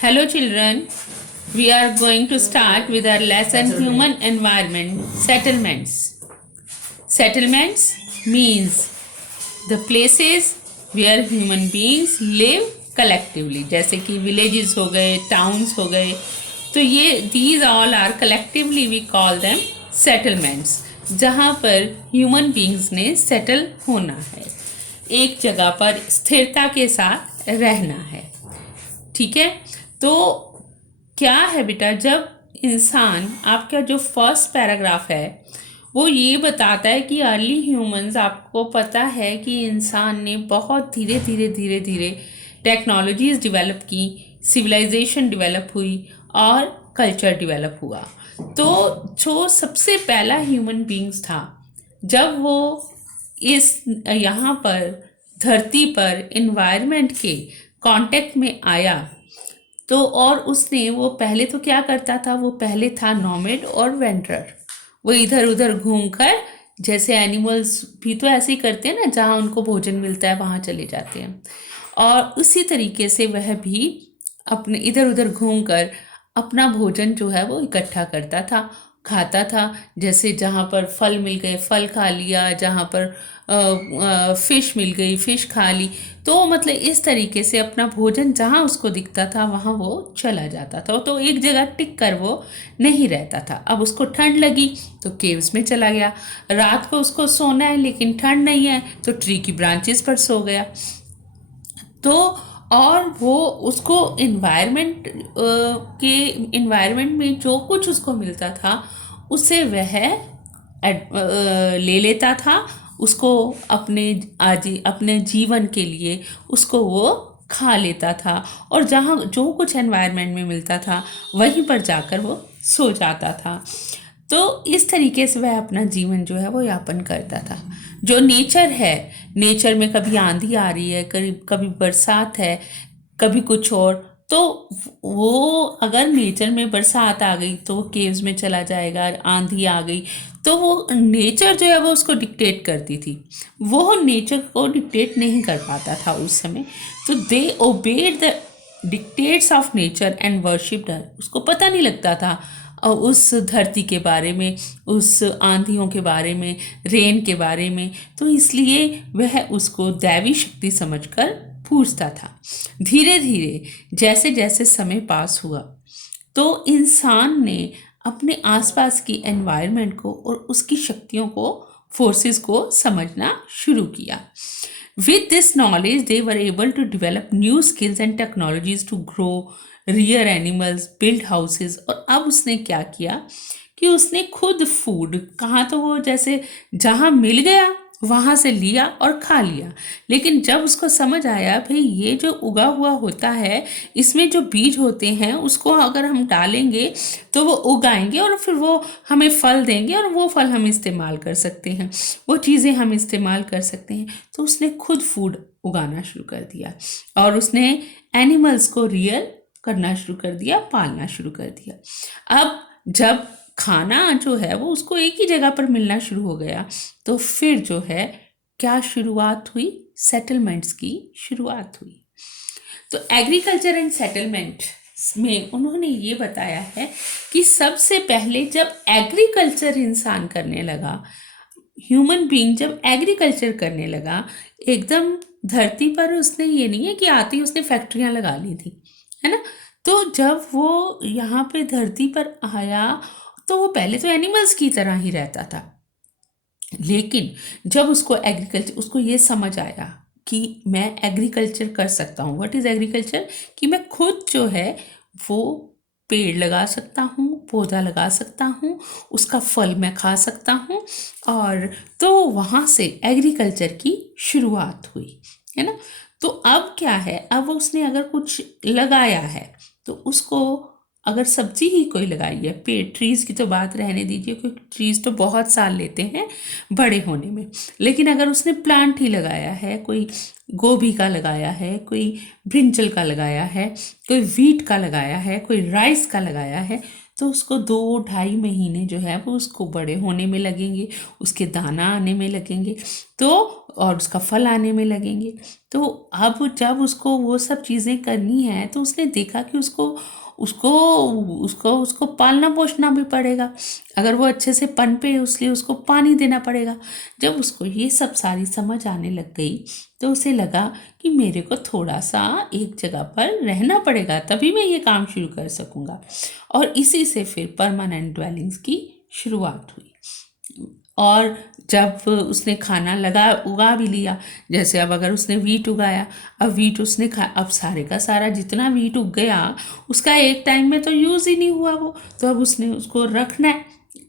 Hello, children. We are going to start with our lesson Human Environment Settlements. Settlements means the places where human beings live collectively. जैसे कि villages हो गए, towns हो गए, तो ये these all are collectively we call them settlements. जहाँ पर human beings ने settle होना है, एक जगह पर स्थिरता के साथ रहना है. ठीक है. तो क्या है बेटा, जब इंसान, आपका जो फर्स्ट पैराग्राफ है वो ये बताता है कि अर्ली ह्यूमंस, आपको पता है कि इंसान ने बहुत धीरे धीरे धीरे धीरे टेक्नोलॉजीज डेवलप की, सिविलाइजेशन डेवलप हुई और कल्चर डेवलप हुआ. तो जो सबसे पहला ह्यूमन बींग्स था, जब वो इस यहाँ पर धरती पर इन्वायरमेंट के कांटेक्ट में आया, तो और उसने वो पहले तो क्या करता था, वो पहले था नॉमेड और वेंडरर. वो इधर उधर घूमकर, जैसे एनिमल्स भी तो ऐसे ही करते हैं ना, जहाँ उनको भोजन मिलता है वहाँ चले जाते हैं, और उसी तरीके से वह भी अपने इधर उधर घूमकर अपना भोजन जो है वो इकट्ठा करता था, खाता था. जैसे जहाँ पर फल मिल गए फल खा लिया, जहाँ पर फिश मिल गई फिश खा ली. तो मतलब इस तरीके से अपना भोजन जहाँ उसको दिखता था वहाँ वो चला जाता था. तो एक जगह टिक कर वो नहीं रहता था. अब उसको ठंड लगी तो केव्स में चला गया. रात को उसको सोना है लेकिन ठंड नहीं है तो ट्री की ब्रांचेस पर सो गया. तो और वो उसको इन्वायरमेंट में जो कुछ उसको मिलता था उसे वह ले लेता था, उसको अपने जीवन के लिए उसको वो खा लेता था, और जहाँ जो कुछ एनवायरनमेंट में मिलता था वहीं पर जाकर वो सो जाता था. तो इस तरीके से वह अपना जीवन जो है वो यापन करता था. जो नेचर है, नेचर में कभी आंधी आ रही है, कभी बरसात है, कभी कुछ और, तो वो अगर नेचर में बरसात आ गई तो वो केव्स में चला जाएगा. आंधी आ गई तो वो नेचर जो है वो उसको डिक्टेट करती थी, वो नेचर को डिक्टेट नहीं कर पाता था उस समय. तो they obeyed the dictates of nature and worshipped her. उसको पता नहीं लगता था उस धरती के बारे में, उस आंधियों के बारे में, रेन के बारे में. तो इसलिए वह उसको दैवी शक्ति समझकर पूजता था. धीरे धीरे जैसे जैसे समय पास हुआ तो इंसान ने अपने आसपास की एनवायरनमेंट को और उसकी शक्तियों को, फोर्सेस को समझना शुरू किया. With this knowledge, they were able to develop new skills and technologies to grow, rear animals, build houses. और अब उसने क्या किया कि उसने खुद फूड, कहाँ तो वो जैसे जहाँ मिल गया वहाँ से लिया और खा लिया. लेकिन जब उसको समझ आया भाई ये जो उगा हुआ होता है, इसमें जो बीज होते हैं उसको अगर हम डालेंगे तो वो उगाएंगे और फिर वो हमें फल देंगे, और वो फल हम इस्तेमाल कर सकते हैं, वो चीज़ें हम इस्तेमाल कर सकते हैं. तो उसने खुद फूड उगाना शुरू कर दिया और उसने एनिमल्स को रियर करना शुरू कर दिया, पालना शुरू कर दिया. अब जब खाना जो है वो उसको एक ही जगह पर मिलना शुरू हो गया तो फिर जो है क्या शुरुआत हुई, सेटलमेंट्स की शुरुआत हुई. तो एग्रीकल्चर एंड सेटलमेंट में उन्होंने ये बताया है कि सबसे पहले जब एग्रीकल्चर इंसान करने लगा, ह्यूमन बीइंग जब एग्रीकल्चर करने लगा, एकदम धरती पर उसने ये नहीं है कि आते ही उसने फैक्ट्रियां लगा ली थी, है ना. तो जब वो यहाँ पे धरती पर आया तो वो पहले तो एनिमल्स की तरह ही रहता था, लेकिन जब उसको ये समझ आया कि मैं एग्रीकल्चर कर सकता हूँ. What is agriculture? कि मैं खुद जो है वो पेड़ लगा सकता हूँ, पौधा लगा सकता हूँ, उसका फल मैं खा सकता हूँ. और तो वहाँ से एग्रीकल्चर की शुरुआत हुई, है ना. तो अब क्या है, अब उसने अगर कुछ लगाया है तो उसको, अगर सब्जी ही कोई लगाई है, पेड़, ट्रीज़ की तो बात रहने दीजिए क्योंकि ट्रीज़ तो बहुत साल लेते हैं बड़े होने में, लेकिन अगर उसने प्लांट ही लगाया है, कोई गोभी का लगाया है, कोई ब्रिंजल का लगाया है, कोई वीट का लगाया है, कोई राइस का लगाया है, तो उसको 2-2.5 महीने जो है वो उसको बड़े होने में लगेंगे, उसके दाना आने में लगेंगे. तो और उसका फल आने में लगेंगे। तो अब जब उसको वो सब चीज़ें करनी है तो उसने देखा कि उसको उसको उसको उसको पालना पोषना भी पड़ेगा। अगर वो अच्छे से पनपे उसलिए उसको पानी देना पड़ेगा। जब उसको ये सब सारी समझ आने लग गई तो उसे लगा कि मेरे को थोड़ा सा एक जगह पर रहना पड़ेगा, तभी मैं ये काम शुरू कर सकूँगा। और इसी से फिर परमानेंट ड्वेलिंग्स की शुरुआत हुई। और जब उसने खाना उगा भी लिया, जैसे अब अगर उसने वीट उगाया, अब वीट उसने अब सारे का सारा जितना वीट उग गया उसका एक टाइम में तो यूज़ ही नहीं हुआ वो, तो अब उसने उसको रखना है,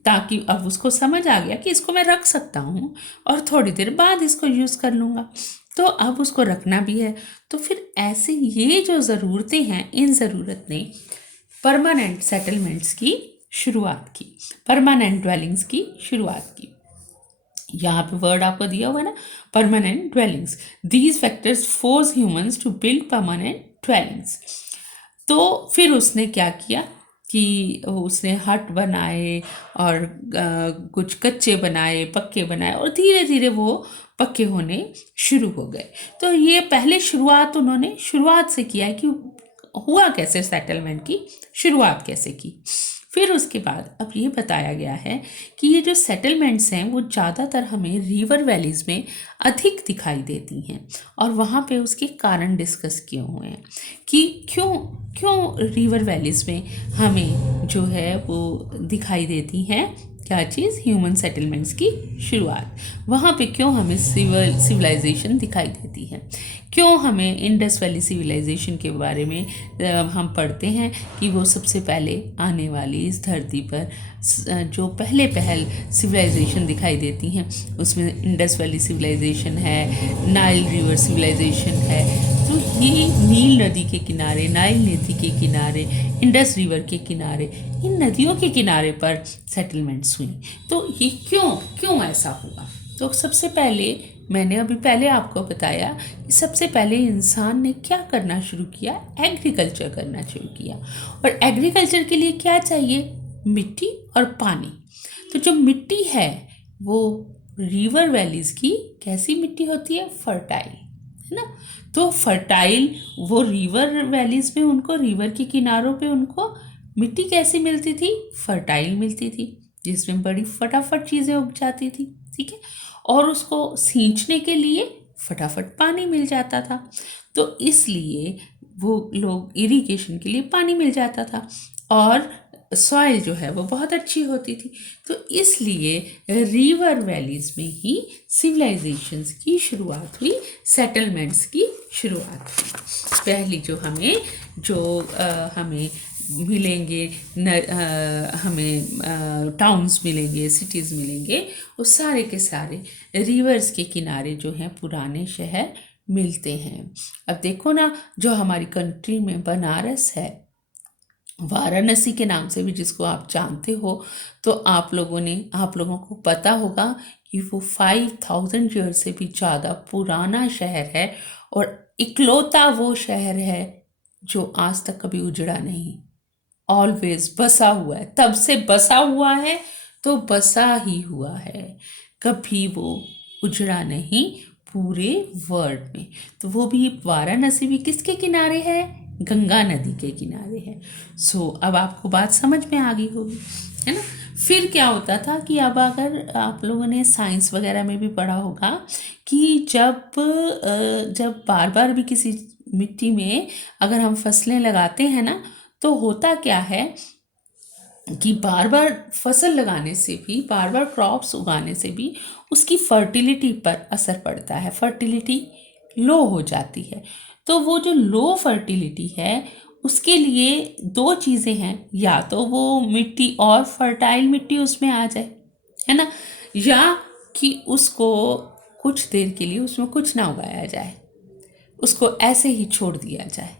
ताकि अब उसको समझ आ गया कि इसको मैं रख सकता हूँ और थोड़ी देर बाद इसको यूज़ कर लूँगा। तो अब उसको रखना भी है। तो फिर ऐसे ये जो ज़रूरतें हैं, इन ज़रूरत ने परमानेंट सेटलमेंट्स की शुरुआत की, परमानेंट ड्वेलिंग्स की शुरुआत की। यहाँ पे वर्ड आपको दिया हुआ है ना, permanent dwellings. These factors force humans to build permanent dwellings. तो फिर उसने क्या किया कि उसने हट बनाए और कुछ कच्चे बनाए, पक्के बनाए, और धीरे धीरे वो पक्के होने शुरू हो गए। तो ये पहले उन्होंने शुरुआत से किया है कि हुआ कैसे, सेटलमेंट की शुरुआत कैसे की। फिर उसके बाद अब ये बताया गया है कि ये जो सेटलमेंट्स हैं वो ज़्यादातर हमें रिवर वैलीज़ में अधिक दिखाई देती हैं, और वहाँ पे उसके कारण डिस्कस किए हुए हैं कि क्यों क्यों रिवर वैलीज़ में हमें जो है वो दिखाई देती हैं क्या चीज़, ह्यूमन सेटलमेंट्स की शुरुआत। वहाँ पे क्यों हमें सिविलाइजेशन दिखाई देती है, क्यों हमें इंडस वैली सिविलाइजेशन के बारे में हम पढ़ते हैं कि वो सबसे पहले आने वाली इस धरती पर जो पहल सिविलाइजेशन दिखाई देती हैं उसमें इंडस वैली सिविलाइजेशन है, नाइल रिवर सिविलाइजेशन है। तो ये नील नदी के किनारे, नाइल नदी के किनारे, इंडस रिवर के किनारे, इन नदियों के किनारे पर सेटलमेंट्स हुई। तो ये क्यों ऐसा हुआ? तो सबसे पहले मैंने अभी पहले आपको बताया कि सबसे पहले इंसान ने क्या करना शुरू किया, एग्रीकल्चर करना शुरू किया। और एग्रीकल्चर के लिए क्या चाहिए, मिट्टी और पानी। तो जो मिट्टी है वो रिवर वैलीज़ की कैसी मिट्टी होती है, फर्टाइल, है ना। तो फर्टाइल वो रिवर वैलीज़ में उनको, रिवर के किनारों पे उनको मिट्टी कैसी मिलती थी, फर्टाइल मिलती थी, जिसमें बड़ी फटाफट चीज़ें उग जाती थी, ठीक है। और उसको सींचने के लिए फटाफट पानी मिल जाता था। तो इसलिए वो लोग इरिगेशन के लिए पानी मिल जाता था, और सॉइल जो है वो बहुत अच्छी होती थी। तो इसलिए रिवर वैलीज़ में ही सिविलाइजेशंस की शुरुआत हुई, सेटलमेंट्स की शुरुआत हुई। पहली जो हमें मिलेंगे हमें टाउन्स मिलेंगे, सिटीज़ मिलेंगे, वो सारे के सारे रिवर्स के किनारे जो हैं पुराने शहर मिलते हैं। अब देखो ना, जो हमारी कंट्री में बनारस है, वाराणसी के नाम से भी जिसको आप जानते हो, तो आप लोगों को पता होगा कि वो 5000 ईयर से भी ज़्यादा पुराना शहर है, और इकलौता वो शहर है जो आज तक कभी उजड़ा नहीं, ऑलवेज बसा हुआ है। तब से बसा हुआ है तो बसा ही हुआ है, कभी वो उजड़ा नहीं पूरे वर्ल्ड में। तो वो भी वाराणसी भी किसके किनारे है, गंगा नदी के किनारे है। अब आपको बात समझ में आ गई होगी, है ना। फिर क्या होता था कि अब अगर आप लोगों ने साइंस वगैरह में भी पढ़ा होगा कि जब बार बार भी किसी मिट्टी में अगर हम फसलें लगाते हैं ना, तो होता क्या है कि बार बार फसल लगाने से भी, बार बार क्रॉप्स उगाने से भी उसकी फर्टिलिटी पर असर पड़ता है, फर्टिलिटी लो हो जाती है। तो वो जो लो फर्टिलिटी है उसके लिए दो चीज़ें हैं, या तो वो मिट्टी और फर्टाइल मिट्टी उसमें आ जाए, है ना, या कि उसको कुछ देर के लिए उसमें कुछ ना उगाया जाए, उसको ऐसे ही छोड़ दिया जाए,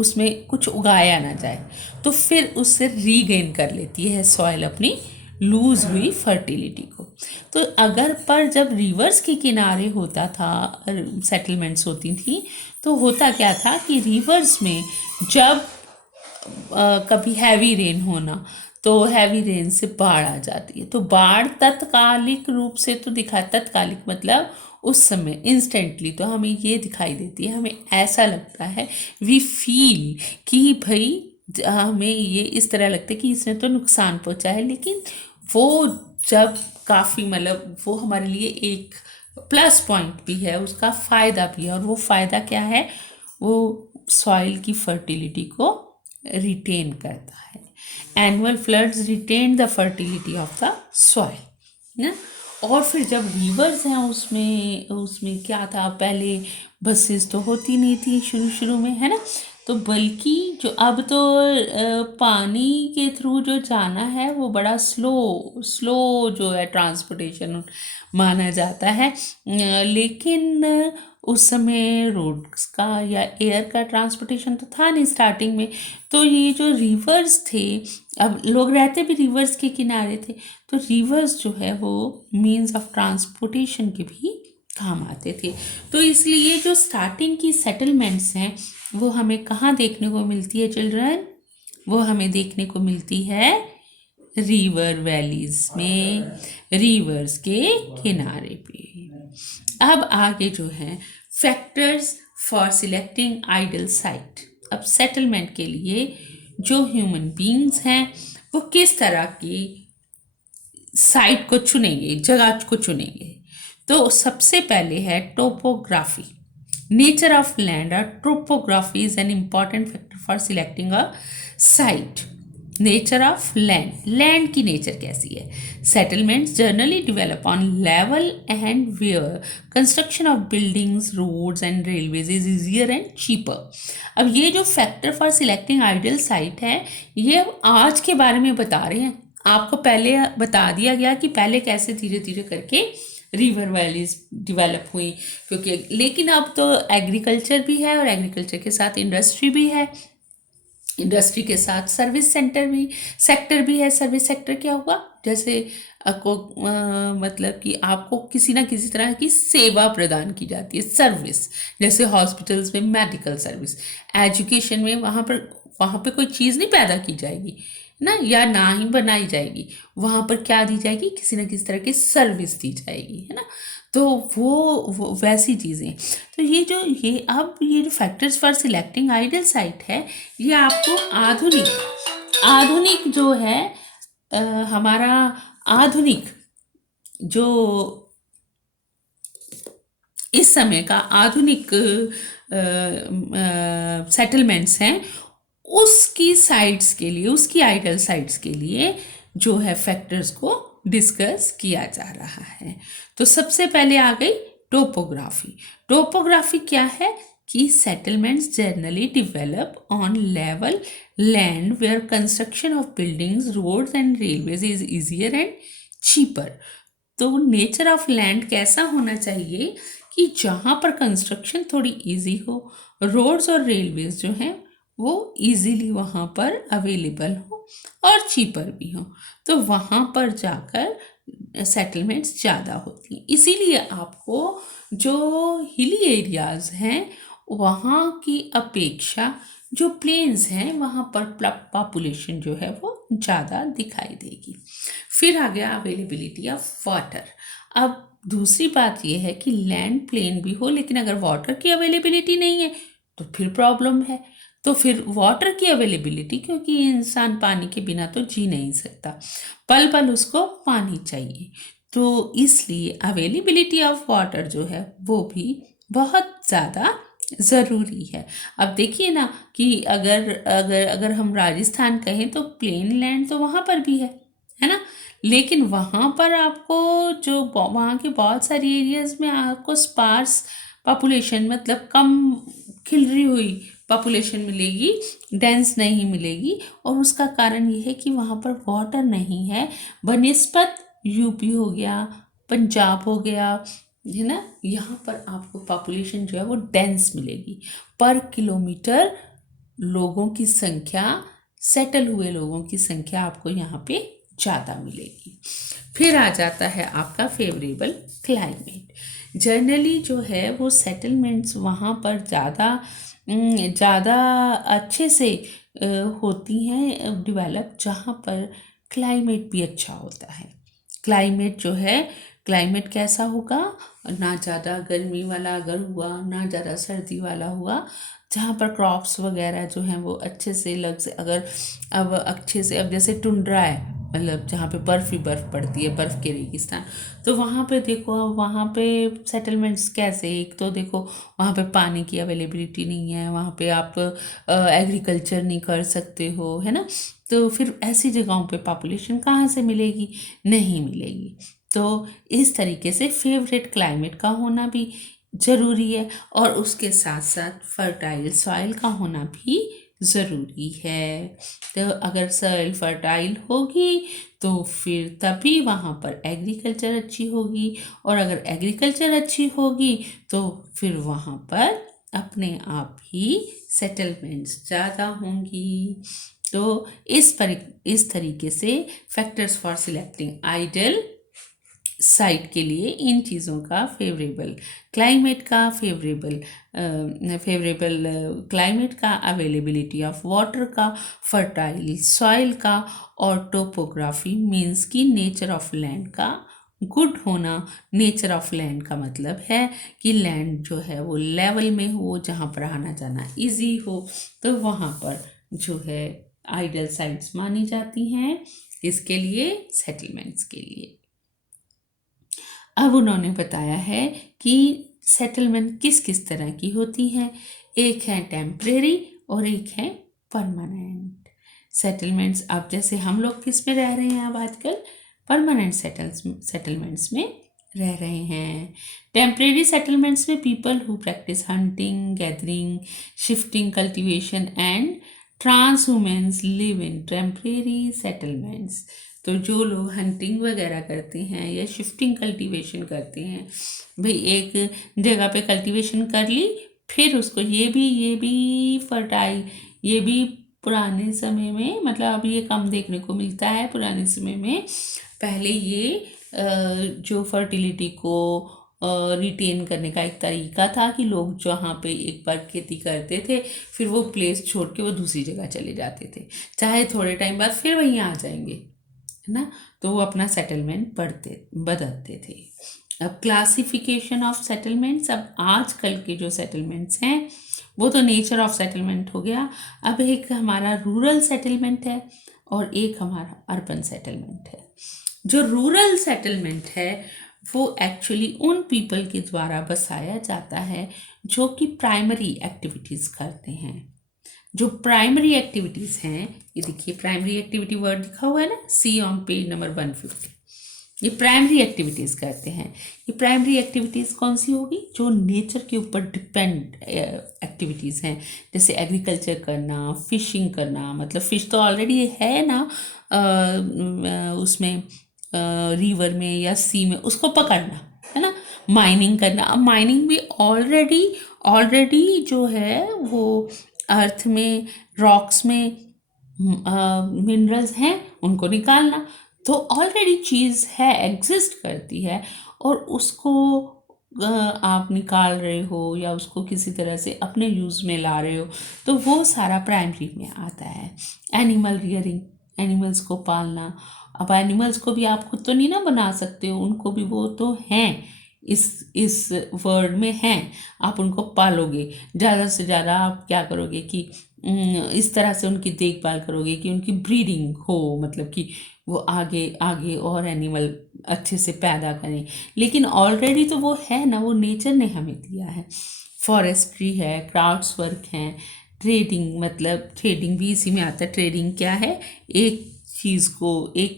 उसमें कुछ उगाया ना जाए, तो फिर उससे रीगेन कर लेती है सॉइल अपनी लूज हुई फर्टिलिटी को। तो जब रिवर्स के किनारे होता था, सेटलमेंट्स होती थी, तो होता क्या था कि रिवर्स में जब कभी हैवी रेन होना, तो हैवी रेन से बाढ़ आ जाती है। तो बाढ़ तत्कालिक रूप से तो तत्कालिक मतलब उस समय इंस्टेंटली तो हमें ये दिखाई देती है, हमें ऐसा लगता है, वी फील कि भाई हमें ये इस तरह लगता है कि इसने तो नुकसान पहुंचा है, लेकिन वो जब काफ़ी मतलब वो हमारे लिए एक प्लस पॉइंट भी है, उसका फ़ायदा भी है। और वो फ़ायदा क्या है, वो सॉइल की फर्टिलिटी को रिटेन करता है। Annual floods retain the fertility of the soil ना। और फिर जब रिवर्स हैं उसमें उसमें क्या था, पहले बसेस तो होती नहीं थी शुरू शुरू में, है ना। तो बल्कि जो अब तो पानी के थ्रू जो जाना है वो बड़ा स्लो जो है ट्रांसपोर्टेशन माना जाता है। लेकिन उस समय रोड्स का या एयर का ट्रांसपोर्टेशन तो था नहीं स्टार्टिंग में। तो ये जो रिवर्स थे, अब लोग रहते भी रिवर्स के किनारे थे, तो रिवर्स जो है वो मीन्स ऑफ ट्रांसपोर्टेशन के भी काम आते थे। तो इसलिए जो स्टार्टिंग की सेटलमेंट्स हैं वो हमें कहाँ देखने को मिलती है चिल्ड्रन, वो हमें देखने को मिलती है रिवर वैलीज में, रिवर्स के किनारे पे। अब आगे जो है factors for selecting ideal site. अब सेटलमेंट के लिए जो ह्यूमन बींग्स हैं वो किस तरह की साइट को चुनेंगे, जगह को चुनेंगे। तो सबसे पहले है टोपोग्राफी। नेचर ऑफ लैंड और topography is an important factor for selecting a site. Nature of land, land की नेचर कैसी है। Settlements generally develop on level and where construction of buildings, roads and railways is easier and cheaper. अब ये जो factor for selecting ideal site है, ये आज के बारे में बता रहे हैं। आपको पहले बता दिया गया कि पहले कैसे धीरे धीरे करके रिवर वैलीज डेवलप हुई, क्योंकि लेकिन अब तो एग्रीकल्चर भी है और एग्रीकल्चर के साथ इंडस्ट्री भी है, इंडस्ट्री के साथ सर्विस सेक्टर भी है। सर्विस सेक्टर क्या हुआ, जैसे आपको मतलब कि आपको किसी ना किसी तरह की सेवा प्रदान की जाती है, सर्विस, जैसे हॉस्पिटल्स में मेडिकल सर्विस, एजुकेशन में वहाँ पे कोई चीज़ नहीं पैदा की जाएगी ना, या ना ही बनाई जाएगी, वहाँ पर क्या दी जाएगी, किसी ना किसी तरह की सर्विस दी जाएगी, है ना। तो वो वैसी चीज़ें। तो ये जो factors for selecting ideal site है, ये आपको आधुनिक जो है हमारा आधुनिक जो इस समय का आधुनिक सेटलमेंट्स हैं उसकी साइट्स के लिए, उसकी आइडल साइट्स के लिए जो है फैक्टर्स को डिस्कस किया जा रहा है। तो सबसे पहले आ गई टोपोग्राफी। टोपोग्राफी क्या है कि settlements generally develop on level land where construction of buildings, roads and railways is easier and cheaper. तो नेचर ऑफ लैंड कैसा होना चाहिए कि जहाँ पर कंस्ट्रक्शन थोड़ी इजी हो, रोड्स और रेलवेज जो हैं वो इजीली वहाँ पर अवेलेबल हो और चीपर भी हो, तो वहाँ पर जाकर सेटलमेंट्स ज़्यादा होती हैं। इसीलिए आपको जो हिली एरियाज़ हैं वहाँ की अपेक्षा जो प्लेन्स हैं वहाँ पर पॉपुलेशन जो है वो ज़्यादा दिखाई देगी। फिर आ गया अवेलेबिलिटी ऑफ वाटर। अब दूसरी बात यह है कि लैंड प्लेन भी हो, लेकिन अगर वाटर की अवेलेबिलिटी नहीं है तो फिर प्रॉब्लम है। तो फिर वाटर की अवेलेबिलिटी, क्योंकि इंसान पानी के बिना तो जी नहीं सकता, पल पल उसको पानी चाहिए, तो इसलिए अवेलेबिलिटी ऑफ वाटर जो है वो भी बहुत ज़्यादा ज़रूरी है। अब देखिए ना कि अगर हम राजस्थान कहें तो प्लेन लैंड तो वहाँ पर भी है ना, लेकिन वहाँ पर आपको जो वहाँ के बहुत सारी एरियाज़ में आपको स्पार्स पॉपुलेशन, मतलब कम खिलरी हुई पॉपुलेशन मिलेगी, डेंस नहीं मिलेगी। और उसका कारण ये है कि वहाँ पर वाटर नहीं है बनिस्बत यूपी हो गया, पंजाब हो गया, है ना, यहाँ पर आपको पॉपुलेशन जो है वो डेंस मिलेगी। पर किलोमीटर लोगों की संख्या, सेटल हुए लोगों की संख्या आपको यहाँ पे ज़्यादा मिलेगी। फिर आ जाता है आपका फेवरेबल क्लाइमेट। जनरली जो है वो सेटलमेंट्स वहाँ पर ज़्यादा अच्छे से होती हैं डेवलप, जहाँ पर क्लाइमेट भी अच्छा होता है। क्लाइमेट जो है, क्लाइमेट कैसा होगा, ना ज़्यादा गर्मी वाला अगर हुआ, ना ज़्यादा सर्दी वाला हुआ, जहाँ पर क्रॉप्स वगैरह जो हैं वो अच्छे से लग से, अगर अब अच्छे से, अब जैसे टुंड्रा है, मतलब जहाँ पे बर्फ़ ही बर्फ़ पड़ती है, बर्फ़ के रेगिस्तान, तो वहाँ पे देखो, वहाँ पे सेटलमेंट्स कैसे, एक तो देखो वहाँ पे पानी की अवेलेबिलिटी नहीं है, वहाँ पे आप एग्रीकल्चर नहीं कर सकते हो, है ना। तो फिर ऐसी जगहों पे पॉपुलेशन कहाँ से मिलेगी, नहीं मिलेगी। तो इस तरीके से फेवरेट क्लाइमेट का होना भी ज़रूरी है, और उसके साथ साथ फर्टाइल सॉइल का होना भी ज़रूरी है। तो अगर सॉइल फर्टाइल होगी तो फिर तभी वहाँ पर एग्रीकल्चर अच्छी होगी, और अगर एग्रीकल्चर अच्छी होगी तो फिर वहाँ पर अपने आप ही सेटलमेंट्स ज़्यादा होंगी। तो इस तरीके से factors for selecting ideal site के लिए इन चीज़ों का फेवरेबल क्लाइमेट का, फेवरेबल क्लाइमेट का, अवेलेबिलिटी ऑफ वाटर का, फर्टाइल सॉइल का, और टोपोग्राफी मीन्स की नेचर ऑफ लैंड का गुड होना। नेचर ऑफ लैंड का मतलब है कि लैंड जो है वो लेवल में हो, जहाँ पर आना जाना इजी हो, तो वहाँ पर जो है आइडल साइट्स मानी जाती हैं, इसके लिए, सेटलमेंट्स के लिए। अब उन्होंने बताया है कि सेटलमेंट किस किस तरह की होती हैं। एक है टेम्परेरी और एक है परमानेंट सेटलमेंट्स। अब जैसे हम लोग किस में रह रहे हैं अब आजकल, परमानेंट सेटलमेंट्स में रह रहे हैं। टेम्परेरी सेटलमेंट्स में people who practice hunting, gathering, shifting, cultivation and transhumance live in temporary settlements. तो जो लोग हंटिंग वगैरह करते हैं या शिफ्टिंग कल्टीवेशन करते हैं, भाई एक जगह पे कल्टीवेशन कर ली, फिर उसको ये भी फर्टाइल, ये भी पुराने समय में, मतलब अब ये कम देखने को मिलता है, पुराने समय में पहले ये जो फर्टिलिटी को रिटेन करने का एक तरीका था कि लोग जहाँ पे एक बार खेती करते थे, फिर वो प्लेस छोड़ के वो दूसरी जगह चले जाते थे, चाहे थोड़े टाइम बाद फिर वहीं आ जाएंगे, है ना। तो वो अपना सेटलमेंट बदलते थे। अब क्लासिफिकेशन ऑफ सेटलमेंट्स, अब आजकल के जो सेटलमेंट्स हैं वो तो नेचर ऑफ सेटलमेंट हो गया। अब एक हमारा रूरल सेटलमेंट है और एक हमारा अर्बन सेटलमेंट है। जो रूरल सेटलमेंट है वो एक्चुअली उन पीपल के द्वारा बसाया जाता है जो कि प्राइमरी एक्टिविटीज़ करते हैं। जो प्राइमरी एक्टिविटीज़ हैं, ये देखिए प्राइमरी एक्टिविटी वर्ड लिखा हुआ है ना, सी ऑन पेज नंबर 150। ये प्राइमरी एक्टिविटीज़ करते हैं। ये प्राइमरी एक्टिविटीज़ कौन सी होगी, जो नेचर के ऊपर डिपेंड एक्टिविटीज़ हैं, जैसे एग्रीकल्चर करना, फिशिंग करना, मतलब फिश तो ऑलरेडी है ना उसमें रिवर में या सी में, उसको पकड़ना, है ना। माइनिंग करना, अब माइनिंग भी ऑलरेडी जो है वो अर्थ में, रॉक्स में मिनरल्स हैं, उनको निकालना, तो ऑलरेडी चीज़ है, एग्जिस्ट करती है, और उसको आप निकाल रहे हो या उसको किसी तरह से अपने यूज़ में ला रहे हो, तो वो सारा प्राइमरी में आता है। एनिमल रियरिंग, एनिमल्स को पालना। अब एनिमल्स को भी आप खुद तो नहीं ना बना सकते हो, उनको भी वो तो हैं, इस वर्ड में हैं, आप उनको पालोगे। ज़्यादा से ज़्यादा आप क्या करोगे कि इस तरह से उनकी देखभाल करोगे कि उनकी ब्रीडिंग हो, मतलब कि वो आगे आगे और एनिमल अच्छे से पैदा करें। लेकिन ऑलरेडी तो वो है ना, वो नेचर ने हमें दिया है। फॉरेस्ट्री है, क्राफ्ट्स वर्क है, ट्रेडिंग, मतलब ट्रेडिंग भी इसी में आता है। ट्रेडिंग क्या है, एक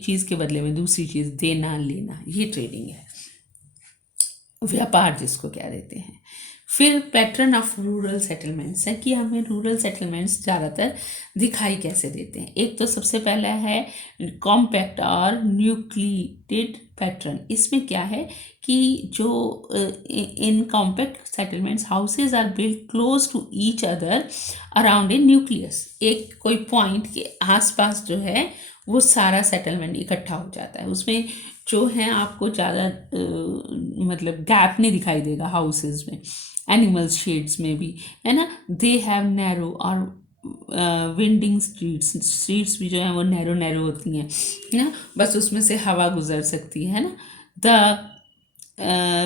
चीज़ के बदले में दूसरी चीज़ देना लेना, ये ट्रेडिंग है, व्यापार जिसको क्या देते हैं। फिर पैटर्न ऑफ रूरल सेटलमेंट्स है कि हमें रूरल सेटलमेंट्स ज़्यादातर दिखाई कैसे देते हैं। एक तो सबसे पहला है कॉम्पैक्ट और न्यूक्लियेटेड पैटर्न। इसमें क्या है कि जो in compact settlements houses are built close to each other around a nucleus. एक कोई पॉइंट के आसपास जो है वो सारा सेटलमेंट इकट्ठा हो जाता है, उसमें जो है आपको ज़्यादा मतलब गैप नहीं दिखाई देगा हाउसेज में, एनिमल शेड्स में भी, है ना। दे हैव नैरो और विंडिंग स्ट्रीट्स भी जो है वो नैरो नैरो होती हैं ना, बस उसमें से हवा गुजर सकती है ना। The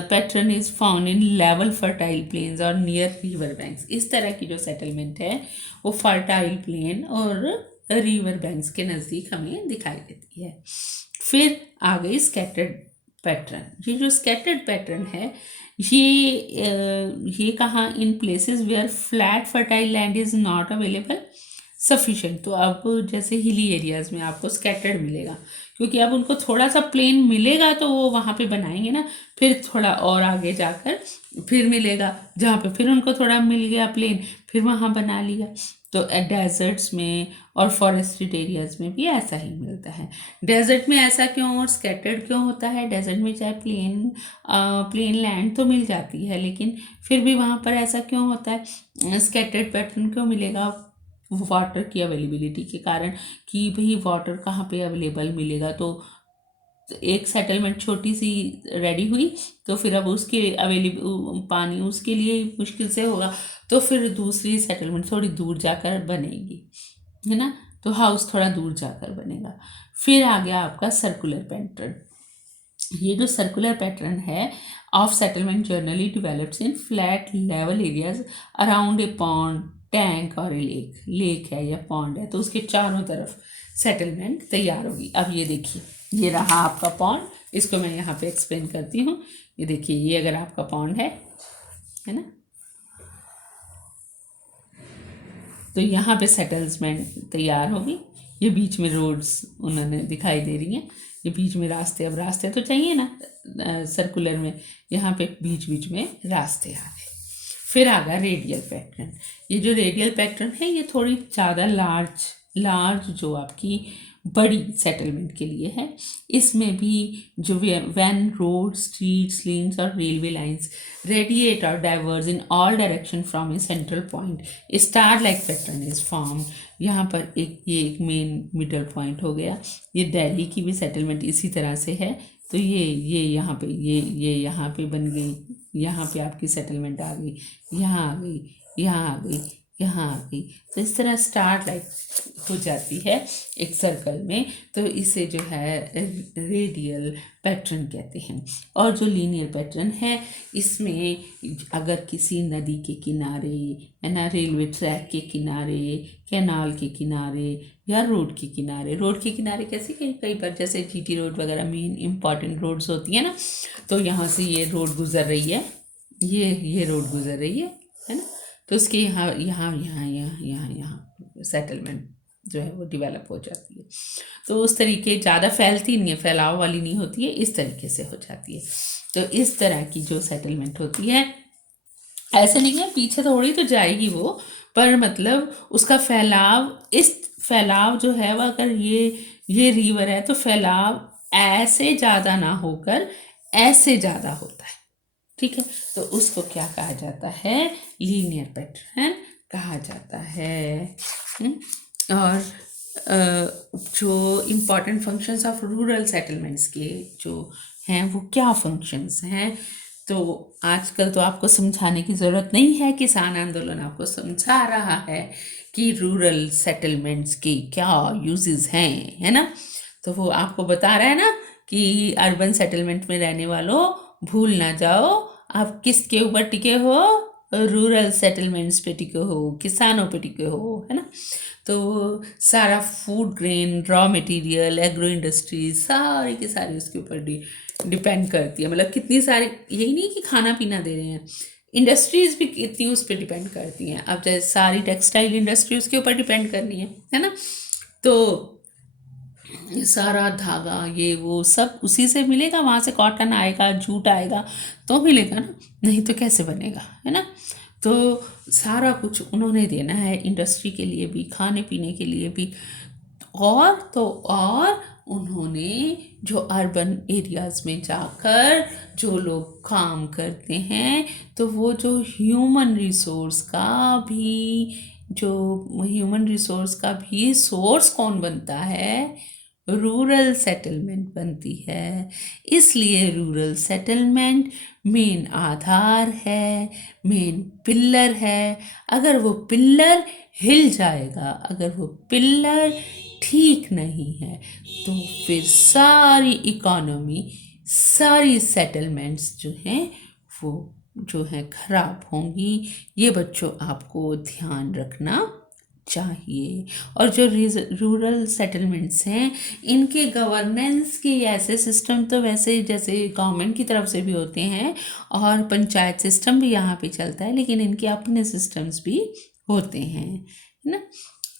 pattern is found in level fertile planes और नियर रिवर बैंक्स। इस तरह की जो सेटलमेंट है वो फर्टाइल प्लेन और रिवर बैंक्स के नज़दीक हमें दिखाई देती है। फिर आ गई स्कैटर्ड पैटर्न। ये जो स्कैटर्ड पैटर्न है ये कहाँ, in places where flat fertile land is not available sufficient. तो अब जैसे हिली एरियाज़ में आपको स्कैटर्ड मिलेगा, क्योंकि अब उनको थोड़ा सा प्लेन मिलेगा तो वो वहाँ पे बनाएंगे ना, फिर थोड़ा और आगे जाकर फिर मिलेगा जहाँ पे फिर उनको थोड़ा मिल गया प्लेन, फिर वहाँ बना लिया। तो डेजर्ट्स में और फॉरेस्टेड एरियाज में भी ऐसा ही मिलता है। डेजर्ट में ऐसा क्यों और स्कैटर्ड क्यों होता है? डेजर्ट में चाहे प्लेन लैंड तो मिल जाती है, लेकिन फिर भी वहाँ पर ऐसा क्यों होता है, स्कैटर्ड पैटर्न क्यों मिलेगा? वाटर की अवेलेबिलिटी के कारण, कि भाई वाटर कहाँ पे अवेलेबल मिलेगा। तो एक सेटलमेंट छोटी सी रेडी हुई तो फिर अब उसके अवेलेबल पानी उसके लिए मुश्किल से होगा, तो फिर दूसरी सेटलमेंट थोड़ी दूर जाकर बनेगी, है ना। तो हाउस थोड़ा दूर जाकर बनेगा। फिर आ गया आपका सर्कुलर पैटर्न। ये जो सर्कुलर पैटर्न है of settlement generally develops in flat level areas around a pond, tank और ए लेक है या पॉन्ड है, तो उसके चारों तरफ सेटलमेंट तैयार होगी। अब ये देखिए, ये रहा आपका पॉन्ड, इसको मैं यहाँ पे एक्सप्लेन करती हूँ। ये देखिए, ये अगर आपका पॉन्ड है ना, तो यहाँ पे सेटलमेंट तैयार होगी। ये बीच में रोड्स उन्होंने दिखाई दे रही हैं, ये बीच में रास्ते, अब रास्ते तो चाहिए ना सर्कुलर में, यहाँ पे बीच बीच में रास्ते आ गए। फिर आ गया रेडियल पैटर्न। ये जो रेडियल पैटर्न है ये थोड़ी ज़्यादा लार्ज जो आपकी बड़ी सेटलमेंट के लिए है। इसमें भी जो वैन रोड, स्ट्रीट्स, लेन्स और रेलवे लाइंस रेडिएट और diverge in all direction from A central point, star like pattern is form. यहाँ पर एक मेन मिडल पॉइंट हो गया। ये दिल्ली की भी सेटलमेंट इसी तरह से है। तो ये यहाँ पे ये यहाँ पे बन गई, यहाँ पे आपकी सेटलमेंट आ गई, यहाँ आ गई, यहाँ आ गई, यहाँ आ गई। तो इस तरह स्टार लाइक हो जाती है एक सर्कल में। तो इसे जो है रेडियल पैटर्न कहते हैं। और जो लीनियर पैटर्न है, इसमें अगर किसी नदी के किनारे है ना, रेलवे ट्रैक के किनारे, कैनाल के किनारे या रोड के किनारे कैसे, कई बार जैसे जीटी रोड वगैरह मेन इंपॉर्टेंट रोड्स होती है ना, तो यहाँ से ये रोड गुजर रही है, ये रोड गुजर रही है ना, तो उसके यहाँ सेटलमेंट जो है वो डेवलप हो जाती है। तो उस तरीके ज़्यादा फैलती नहीं है, फैलाव वाली नहीं होती है, इस तरीके से हो जाती है। तो इस तरह की जो सेटलमेंट होती है, ऐसे नहीं है पीछे थोड़ी तो जाएगी वो, पर मतलब उसका फैलाव जो है वह, अगर ये रिवर है तो फैलाव ऐसे ज़्यादा ना होकर ऐसे ज़्यादा होता है, ठीक है। तो उसको क्या कहा जाता है, लीनियर पैटर्न कहा जाता है। और जो important functions of rural settlements के जो हैं वो क्या फंक्शंस हैं, तो आजकल तो आपको समझाने की ज़रूरत नहीं है, किसान आंदोलन आपको समझा रहा है कि रूरल सेटलमेंट्स के क्या यूजेस हैं, है ना। तो वो आपको बता रहा है ना कि अर्बन सेटलमेंट में रहने वालों, भूल ना जाओ आप किसके ऊपर टिके हो, रूरल सेटलमेंट्स पे टिके हो, किसानों पे टिके हो, है ना। तो सारा food grain, raw material, agro industry सारी की सारी उसके ऊपर डिपेंड करती है। मतलब कितनी सारी, यही नहीं कि खाना पीना दे रहे हैं, इंडस्ट्रीज़ भी कितनी उस पर डिपेंड करती हैं। अब जैसे सारी टेक्सटाइल इंडस्ट्री उसके ऊपर डिपेंड करनी है ना। तो सारा धागा ये वो सब उसी से मिलेगा, वहाँ से कॉटन आएगा, जूट आएगा तो मिलेगा ना, नहीं तो कैसे बनेगा, है ना। तो सारा कुछ उन्होंने देना है, इंडस्ट्री के लिए भी, खाने पीने के लिए भी। और उन्होंने जो अर्बन एरियाज़ में जाकर जो लोग काम करते हैं, तो वो जो ह्यूमन रिसोर्स का भी सोर्स कौन बनता है, रूरल सेटलमेंट बनती है। इसलिए रूरल सेटलमेंट मेन आधार है, मेन पिल्लर है। अगर वो पिल्लर हिल जाएगा, अगर वो पिल्लर ठीक नहीं है, तो फिर सारी इकोनॉमी, सारी सेटलमेंट्स जो हैं वो जो है खराब होंगी। ये बच्चों आपको ध्यान रखना चाहिए। और जो रूरल सेटलमेंट्स हैं, इनके गवर्नेंस के ऐसे सिस्टम तो वैसे जैसे गवर्नमेंट की तरफ से भी होते हैं और पंचायत सिस्टम भी यहाँ पे चलता है, लेकिन इनके अपने सिस्टम्स भी होते हैं, है ना।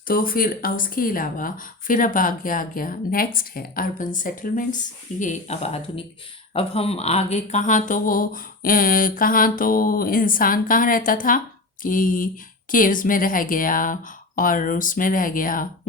तो फिर उसके अलावा फिर अब आ गया नेक्स्ट है अर्बन सेटलमेंट्स। ये अब आधुनिक, अब हम आगे कहाँ तो इंसान कहाँ रहता था कि केव्स में रह गया और उसमें रह गया,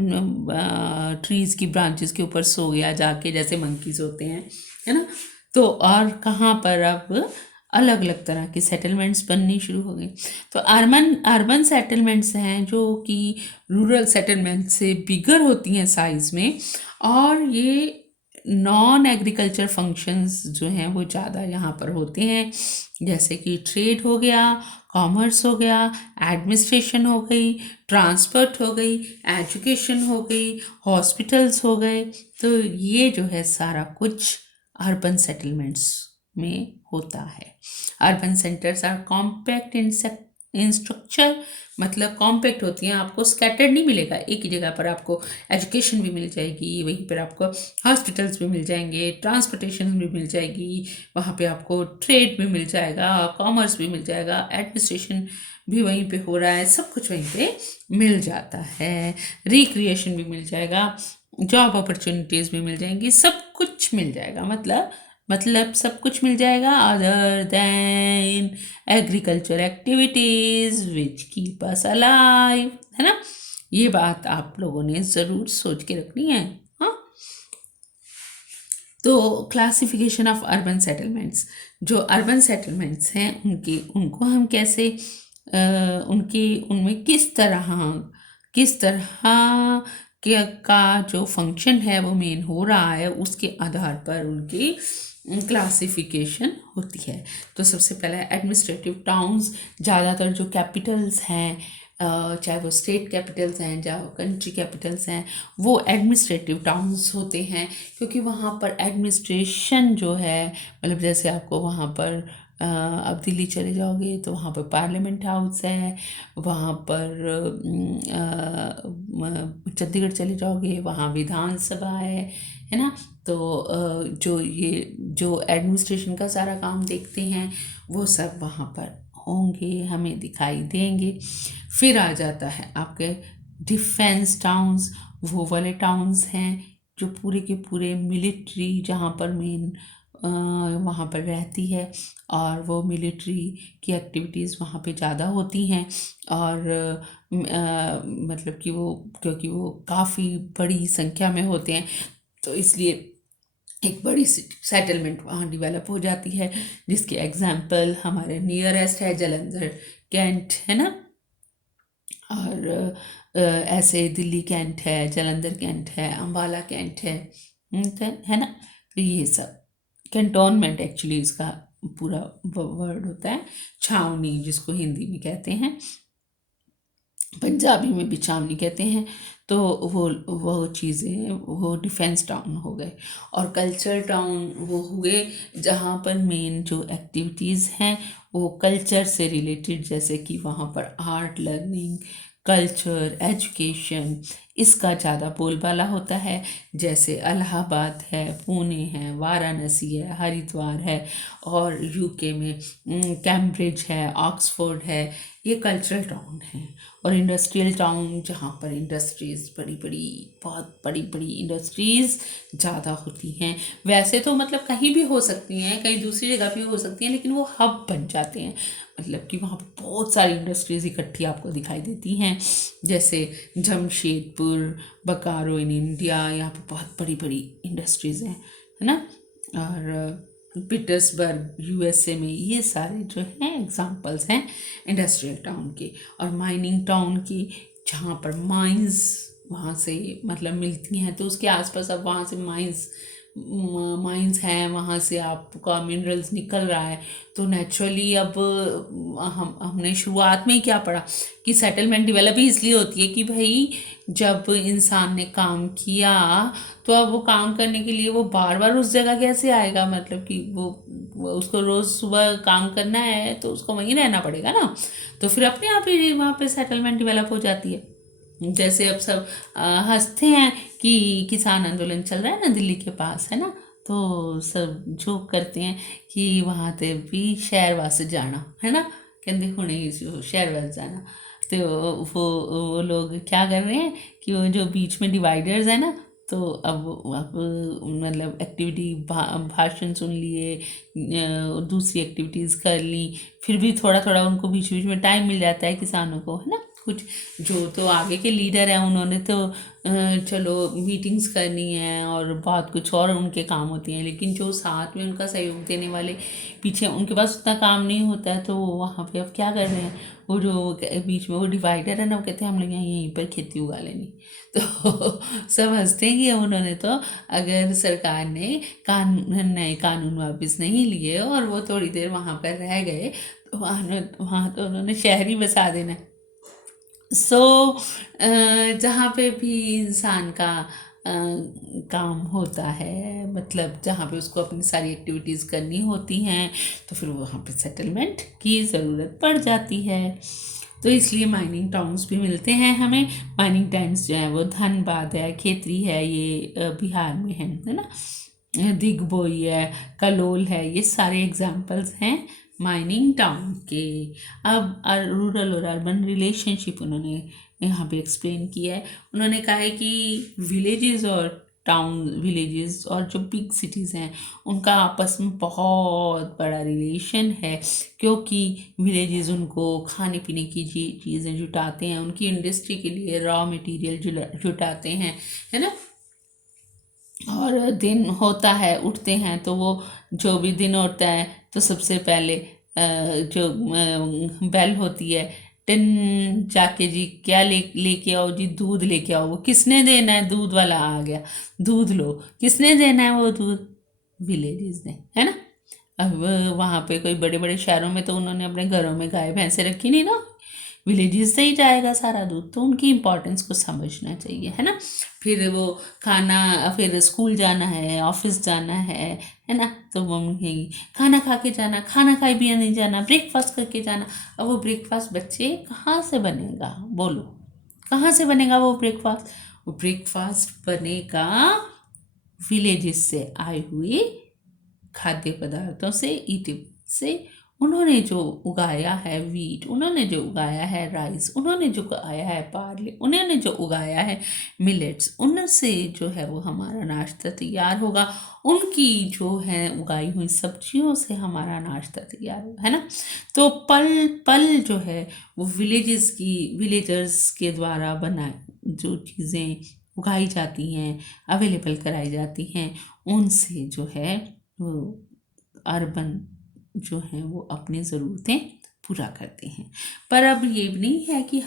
ट्रीज की ब्रांचेस के ऊपर सो गया जाके, जैसे मंकीज होते हैं, है ना। तो और कहाँ पर अब अलग अलग तरह की सेटलमेंट्स बननी शुरू हो गई। तो अर्बन सेटलमेंट्स हैं जो कि रूरल सेटलमेंट से बिगर होती हैं साइज में, और ये नॉन एग्रीकल्चर फंक्शंस जो हैं वो ज़्यादा यहाँ पर होते हैं, जैसे कि ट्रेड हो गया, कॉमर्स हो गया, एडमिनिस्ट्रेशन हो गई, ट्रांसपोर्ट हो गई, एजुकेशन हो गई, हॉस्पिटल्स हो गए। तो ये जो है सारा कुछ अर्बन सेटलमेंट्स में होता है। Urban centres are compact in structure, मतलब कॉम्पैक्ट होती हैं, आपको स्कैटर्ड नहीं मिलेगा। एक ही जगह पर आपको एजुकेशन भी मिल जाएगी, वहीं पर आपको हॉस्पिटल्स भी मिल जाएंगे, ट्रांसपोर्टेशन भी मिल जाएगी, वहाँ पे आपको ट्रेड भी मिल जाएगा, कॉमर्स भी मिल जाएगा, एडमिनिस्ट्रेशन भी वहीं पे हो रहा है, सब कुछ वहीं पे मिल जाता है, रिक्रिएशन भी मिल जाएगा, जॉब अपॉर्चुनिटीज़ भी मिल जाएंगी, सब कुछ मिल जाएगा। मतलब सब कुछ मिल जाएगा other than agriculture activities which keep us alive, है ना। ये बात आप लोगों ने ज़रूर सोच के रखनी है। हाँ, तो क्लासिफिकेशन ऑफ अर्बन सेटलमेंट्स, जो अर्बन सेटलमेंट्स हैं उनको हम कैसे उनमें किस तरह का जो फंक्शन है वो मेन हो रहा है, उसके आधार पर उनकी क्लासिफिकेशन होती है। तो सबसे पहला एडमिनिस्ट्रेटिव टाउन्स, ज़्यादातर जो कैपिटल्स हैं, चाहे वो स्टेट कैपिटल्स हैं, चाहे वो कंट्री कैपिटल्स हैं, वो एडमिनिस्ट्रेटिव टाउन्स होते हैं, क्योंकि वहाँ पर एडमिनिस्ट्रेशन जो है, मतलब जैसे आपको वहाँ पर अब दिल्ली चले जाओगे तो वहाँ पर पार्लियामेंट हाउस है, वहाँ पर चंडीगढ़ चले जाओगे वहाँ विधानसभा है ना। तो जो एडमिनिस्ट्रेशन का सारा काम देखते हैं वो सब वहाँ पर होंगे, हमें दिखाई देंगे। फिर आ जाता है आपके डिफेंस टाउन्स, वो वाले टाउन्स हैं जो पूरे के पूरे मिलिट्री, जहाँ पर मेन वहाँ पर रहती है, और वो मिलिट्री की एक्टिविटीज़ वहाँ पे ज़्यादा होती हैं, और मतलब कि क्योंकि वो काफ़ी बड़ी संख्या में होते हैं, तो इसलिए एक बड़ी सेटलमेंट वहाँ डेवलप हो जाती है, जिसके एग्जाम्पल हमारे नियरेस्ट है जलंधर कैंट, है ना। और ऐसे दिल्ली कैंट है, जलंधर कैंट है, अम्बाला कैंट है ना। तो ये सब कैंटोनमेंट एक्चुअली इसका पूरा वर्ड होता है, छावनी जिसको हिंदी में कहते हैं, पंजाबी में भी छावनी कहते हैं। तो वो चीज़ें वो डिफेंस टाउन हो गए। और कल्चर टाउन वो हुए जहाँ पर मेन जो एक्टिविटीज़ हैं वो कल्चर से रिलेटेड, जैसे कि वहाँ पर आर्ट, लर्निंग, कल्चर, एजुकेशन, इसका ज़्यादा बोलबाला होता है। जैसे इलाहाबाद है, पुणे है, वाराणसी है, हरिद्वार है, और यूके में कैम्ब्रिज है, ऑक्सफोर्ड है, ये कल्चरल टाउन है। और इंडस्ट्रियल टाउन जहाँ पर इंडस्ट्रीज़ बहुत बड़ी बड़ी इंडस्ट्रीज़ ज़्यादा होती हैं। वैसे तो मतलब कहीं भी हो सकती हैं, कहीं दूसरी जगह भी हो सकती हैं, लेकिन वो हब बन जाते हैं, मतलब कि वहाँ पर बहुत सारी इंडस्ट्रीज़ इकट्ठी आपको दिखाई देती हैं। जैसे जमशेदपुर, बोकारो इन इंडिया, यहाँ पर बहुत बड़ी बड़ी इंडस्ट्रीज़ हैं, है ना। और पीटर्सबर्ग यूएसए में, ये सारे जो हैं एग्जांपल्स हैं इंडस्ट्रियल टाउन के। और माइनिंग टाउन की, जहाँ पर माइंस वहाँ से मतलब मिलती हैं, तो उसके आसपास अब वहाँ से माइंस हैं, वहाँ से आपका मिनरल्स निकल रहा है। तो नेचुरली अब हमने शुरुआत में ही क्या पढ़ा कि सेटलमेंट डेवलप ही इसलिए होती है कि भाई जब इंसान ने काम किया तो अब वो काम करने के लिए वो बार बार उस जगह कैसे आएगा, मतलब कि वो उसको रोज़ सुबह काम करना है तो उसको वहीं रहना पड़ेगा ना। तो फिर अपने आप ही वहाँ पे सेटलमेंट डेवलप हो जाती है। जैसे अब सब हंसते हैं कि किसान आंदोलन चल रहा है ना दिल्ली के पास, है ना, तो सब जोक करते हैं कि वहाँ ते भी शहर वास जाना, है ना, कहते हुणे शहर वास जाना। तो वो लोग क्या कर रहे हैं कि वो जो बीच में डिवाइडर्स है ना, तो अब मतलब एक्टिविटी भाषण सुन लिए, दूसरी एक्टिविटीज़ कर ली, फिर भी थोड़ा थोड़ा उनको बीच बीच में टाइम मिल जाता है किसानों को, है ना। कुछ जो तो आगे के लीडर हैं उन्होंने तो चलो मीटिंग्स करनी है और बहुत कुछ और उनके काम होती हैं, लेकिन जो साथ में उनका सहयोग देने वाले पीछे उनके पास उतना काम नहीं होता है, तो वो वहाँ पे अब क्या कर रहे हैं, वो जो बीच में वो डिवाइडर है ना, वो कहते हैं हम लोग यहीं पर खेती उगा लेनी। तो सब हंसते हैं कि उन्होंने तो अगर सरकार ने नए कानून वापस नहीं लिए और वो थोड़ी देर वहाँ पर रह गए तो वहाँ तो उन्होंने शहर ही बसा देना। सो जहाँ पे भी इंसान का काम होता है, मतलब जहाँ पे उसको अपनी सारी एक्टिविटीज़ करनी होती हैं, तो फिर वहाँ पे सेटलमेंट की ज़रूरत पड़ जाती है। तो इसलिए माइनिंग टाउन्स भी मिलते हैं हमें। माइनिंग टाउन्स जो है वो धनबाद है, खेतरी है, ये बिहार में है ना, दिग्बोई है, कलोल है, ये सारे एग्जाम्पल्स हैं माइनिंग टाउन के। अब रूरल और अर्बन रिलेशनशिप उन्होंने यहाँ पे एक्सप्लेन किया है। उन्होंने कहा है कि विलेजेस और विलेजेस और जो बिग सिटीज़ हैं उनका आपस में बहुत बड़ा रिलेशन है, क्योंकि विलेजेस उनको खाने पीने की चीज़ें जुटाते हैं, उनकी इंडस्ट्री के लिए रॉ मटेरियल जुटाते हैं, है ना। और दिन होता है, उठते हैं तो वो जो भी दिन होता है तो सबसे पहले जो बेल होती है, टिन जाके जी क्या लेके आओ जी, दूध लेके आओ। वो किसने देना है, दूध वाला आ गया, दूध लो। किसने देना है वो दूध, विलेजेस ने, है ना। अब वहाँ पे कोई बड़े बड़े शहरों में तो उन्होंने अपने घरों में गाय भैंसे रखी नहीं ना, विलेजेस से ही जाएगा सारा दूध, तो उनकी इम्पोर्टेंस को समझना चाहिए, है ना। फिर वो खाना, फिर स्कूल जाना है, ऑफिस जाना है ना, तो मम्मी कहेगी खाना खा के जाना, खाना खाए भी नहीं जाना, ब्रेकफास्ट करके जाना। अब वो ब्रेकफास्ट बच्चे कहाँ से बनेगा, बोलो कहाँ से बनेगा वो ब्रेकफास्ट। वो ब्रेकफास्ट बनेगा विलेजेस से आए हुए खाद्य पदार्थों से, ईटिंग से। उन्होंने जो उगाया है वीट, उन्होंने जो उगाया है राइस, उन्होंने जो उगाया है बार्ली, उन्होंने जो उगाया है मिलेट्स, उनसे जो है वो हमारा नाश्ता तैयार होगा। उनकी जो है उगाई हुई सब्जियों से हमारा नाश्ता तैयार होगा, है ना। तो पल पल जो है वो विलेजर्स के द्वारा बनाए जो चीज़ें उगाई जाती हैं, अवेलेबल कराई जाती हैं, उनसे जो है वो अर्बन जो हैं वो अपनी ज़रूरतें पूरा करते हैं। पर अब ये भी नहीं है कि